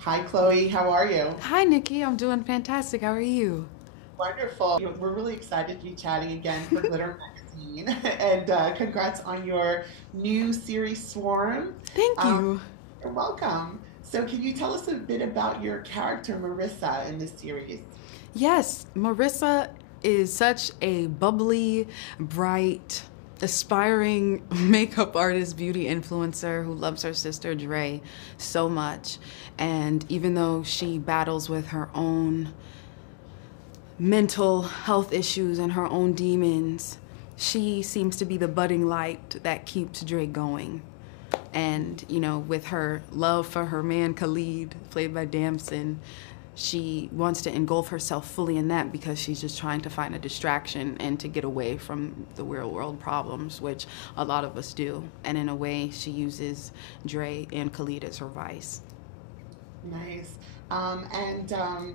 Hi, Chloe. How are you? Hi, Nikki. I'm doing fantastic. How are you? Wonderful. We're really excited to be chatting again for Glitter Magazine. And congrats on your new series, Swarm. Thank Um, you. you're welcome. So, can you tell us a bit about your character, Marissa, in this series? Yes, Marissa is such a bubbly, bright, aspiring makeup artist, beauty influencer who loves her sister Dre so much. And even though she battles with her own mental health issues and her own demons, she seems to be the budding light that keeps Dre going. And, with her love for her man Khalid, played by Damson, she wants to engulf herself fully in that because she's just trying to find a distraction and to get away from the real world problems, which a lot of us do. And in a way, she uses Dre and Khalid as her vice. Nice. The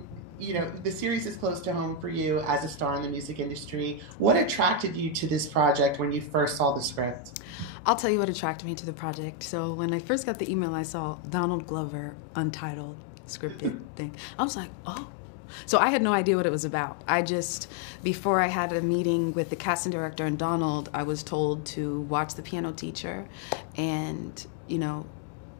series is close to home for you as a star in the music industry. What attracted you to this project when you first saw the script? I'll tell you what attracted me to the project. So when I first got the email, I saw Donald Glover, untitled, scripted thing. I was like, oh. So I had no idea what it was about. Before I had a meeting with the casting director and Donald, I was told to watch The Piano Teacher and,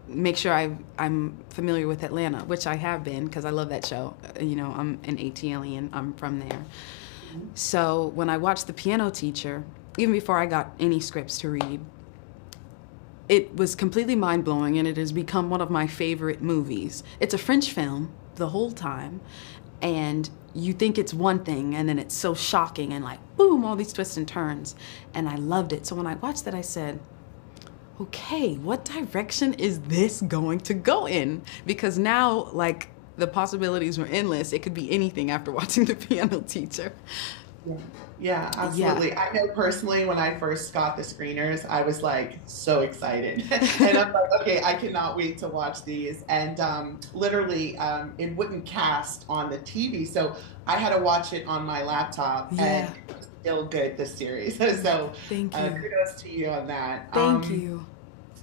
make sure I'm familiar with Atlanta, which I have been because I love that show. I'm an ATLian. I'm from there. So when I watched The Piano Teacher, even before I got any scripts to read, it was completely mind-blowing, and it has become one of my favorite movies. It's a French film the whole time, and you think it's one thing, and then it's so shocking and like, boom, all these twists and turns, and I loved it. So when I watched that, I said, okay, what direction is this going to go in? Because now, like, the possibilities were endless. It could be anything after watching The Piano Teacher. Yeah, yeah, Yeah. absolutely. I know personally when I first got the screeners, I was like so excited. And I'm like, okay, I cannot wait to watch these. And literally, it wouldn't cast on the TV. So I had to watch it on my laptop, and Yeah. it was still good, this series. So Thank you. kudos to you on that. Thank you.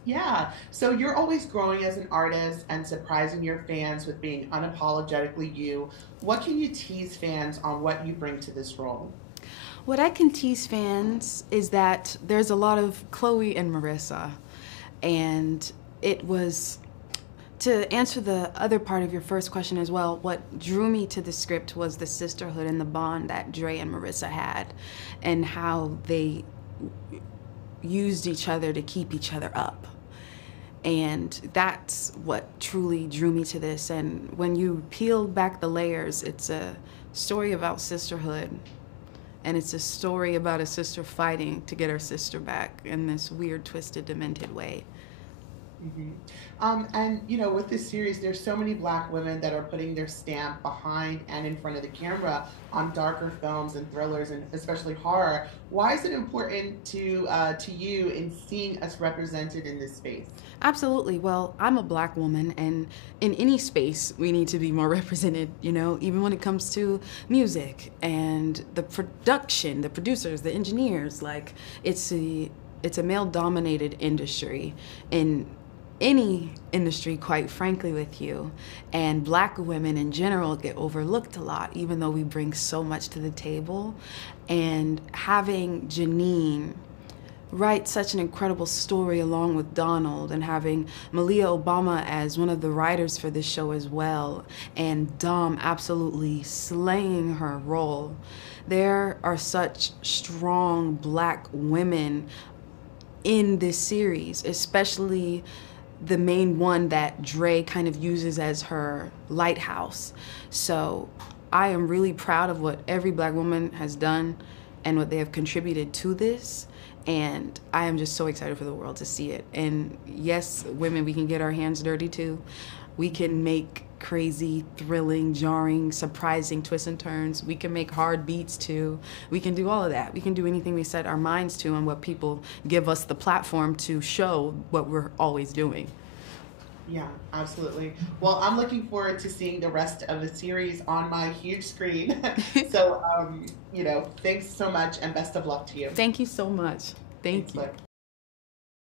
Yeah. So you're always growing as an artist and surprising your fans with being unapologetically you. What can you tease fans on what you bring to this role? What I can tease fans is that there's a lot of Chloe and Marissa. And it was, to answer the other part of your first question as well, what drew me to the script was the sisterhood and the bond that Dre and Marissa had, and how they used each other to keep each other up. And that's what truly drew me to this. And when you peel back the layers, it's a story about sisterhood. And it's a story about a sister fighting to get her sister back in this weird, twisted, demented way. hmm and with this series, there's so many Black women that are putting their stamp behind and in front of the camera on darker films and thrillers, and especially horror. Why is it important to you in seeing us represented in this space? Absolutely. Well, I'm a Black woman, and in any space, we need to be more represented, even when it comes to music and the production, the producers, the engineers. Like, it's a male dominated industry in any industry, quite frankly, with you. And Black women in general get overlooked a lot, even though we bring so much to the table. And having Janine write such an incredible story along with Donald, and having Malia Obama as one of the writers for this show as well, and Dom absolutely slaying her role. There are such strong Black women in this series, especially the main one that Dre kind of uses as her lighthouse. So I am really proud of what every Black woman has done and what they have contributed to this. And I am just so excited for the world to see it. And yes, women, we can get our hands dirty too. We can make crazy, thrilling, jarring, surprising twists and turns. We can make hard beats too. We can do all of that. We can do anything we set our minds to, and what people give us the platform to show what we're always doing. Yeah, absolutely. Well, I'm looking forward to seeing the rest of the series on my huge screen. So, thanks so much and best of luck to you. Thank you so much. Thanks, Thank you. Liv.